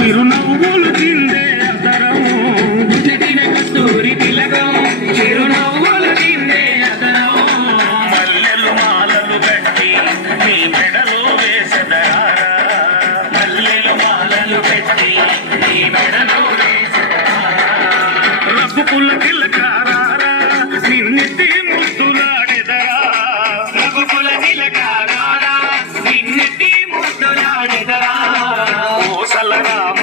చిరునవ్వులు తిందే అదరం పుట్టిన కస్తూరి తిలకం చిరునవ్వులు తిందే అదరం మల్లెలు మాలలు పెట్టి నీ మెడలో వేసెదరా మల్లెలు మాలలు పెట్టి నీ మెడలో వేసెదరా రఘుకుల తిలకారా నిన్నెత్తి ముద్దులాడెదరా రఘుకుల తిలకారా నిన్నెత్తి ముద్దులాడెదరా ఓ సలరామ